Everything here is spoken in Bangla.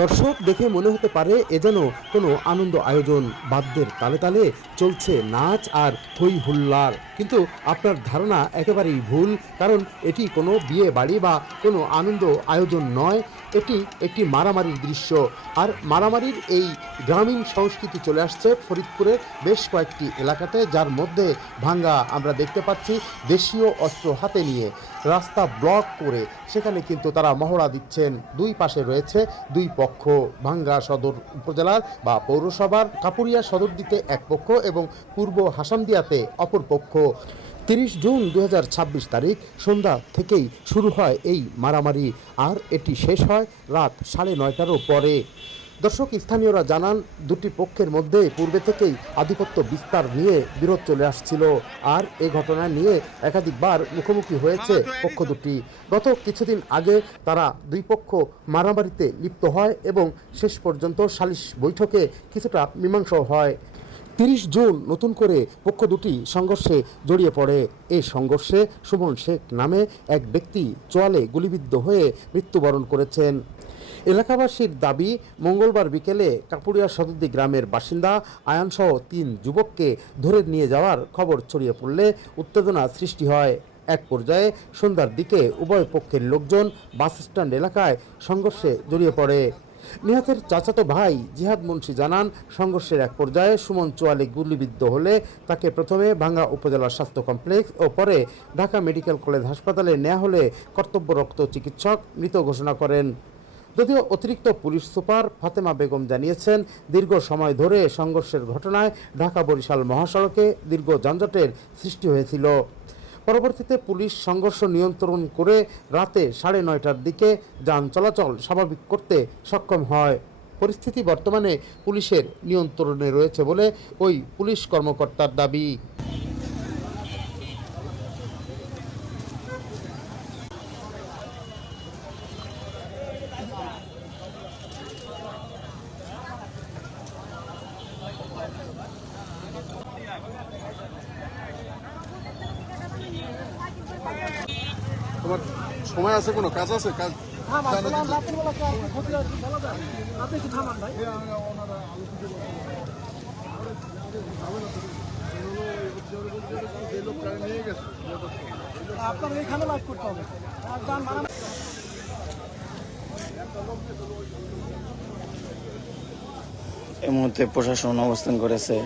দর্শক দেখে মনে হতে পারে এ যেন কোনো আনন্দ আয়োজন, বাদ্যের তালে তালে চলছে নাচ আর হই হুল্লার। কিন্তু আপনার ধারণা একেবারেই ভুল, কারণ এটি কোনো বিয়ে বাড়ি বা কোনো আনন্দ আয়োজন নয়। এটি একটি মারামারির দৃশ্য। আর মারামারির এই গ্রামীণ সংস্কৃতি চলে আসছে ফরিদপুরের বেশ কয়েকটি এলাকাতে, যার মধ্যে ভাঙ্গা আমরা দেখতে পাচ্ছি দেশীয় অস্ত্র হাতে নিয়ে রাস্তা ব্লক করে সেখানে কিন্তু তারা মহড়া দিচ্ছেন। দুই পাশে রয়েছে দুই পক্ষ, ভাঙ্গা সদর উপজেলার বা পৌরসভার কাপুরিয়া সদর দিতে এক পক্ষ এবং পূর্ব হাসামদিয়াতে অপর পক্ষ। 30 জুন 2026 তারিখ সন্ধ্যা থেকেই শুরু হয় এই মারামারি, আর এটি শেষ হয় রাত 9:30টারও পরে। দর্শক, স্থানীয়রা জানান দুটি পক্ষের মধ্যে পূর্বে থেকেই আধিপত্য বিস্তার নিয়ে বিরোধ চলে আসছিল, আর এ ঘটনা নিয়ে একাধিকবার মুখোমুখি হয়েছে পক্ষ দুটি। গত কিছুদিন আগে তারা দুই পক্ষ মারামারিতে লিপ্ত হয় এবং শেষ পর্যন্ত সালিশ বৈঠকে কিছুটা মীমাংসা হয়। 30 জুন নতুন করে পক্ষ দুটি সংঘর্ষে জড়িয়ে পড়ে। এই সংঘর্ষে সুমন শেখ নামে এক ব্যক্তি চোয়ালে গুলিবিদ্ধ হয়ে মৃত্যুবরণ করেছেন। এলাকাবাসীর দাবি, মঙ্গলবার বিকেলে কাপুরিয়া সদরদি গ্রামের বাসিন্দা আয়ানসহ 3 যুবককে ধরে নিয়ে যাওয়ার খবর ছড়িয়ে পড়লে উত্তেজনা সৃষ্টি হয়। এক পর্যায়ে সন্ধ্যার দিকে উভয় পক্ষের লোকজন বাসস্ট্যান্ড এলাকায় সংঘর্ষে জড়িয়ে পড়ে। নিহতের চাচাতো ভাই জিহাদ মুন্সি জানান, সংঘর্ষের এক পর্যায়ে সুমন চোয়ালে গুলিবিদ্ধ হলে তাকে প্রথমে ভাঙ্গা উপজেলা স্বাস্থ্য কমপ্লেক্স ও পরে ঢাকা মেডিকেল কলেজ হাসপাতালে নেওয়া হলে কর্তব্যরত চিকিৎসক মৃত ঘোষণা করেন। যদিও অতিরিক্ত পুলিশ সুপার ফাতেমা বেগম জানিয়েছেন, দীর্ঘ সময় ধরে সংঘর্ষের ঘটনায় ঢাকা বরিশাল মহাসড়কে দীর্ঘ যানজটের সৃষ্টি হয়েছিল। পরবর্তীতে পুলিশ সংঘর্ষ নিয়ন্ত্রণ করে রাতে 9:30টার দিকে যান চলাচল স্বাভাবিক করতে সক্ষম হয়। পরিস্থিতি বর্তমানে পুলিশের নিয়ন্ত্রণে রয়েছে বলে ওই পুলিশ কর্মকর্তার দাবি। তোমার সময় আছে, কোনো কাজ আছে? কাজ আপনার এখানে লাভ করতে হবে। এই মুহূর্তে প্রশাসন অবস্থান করেছে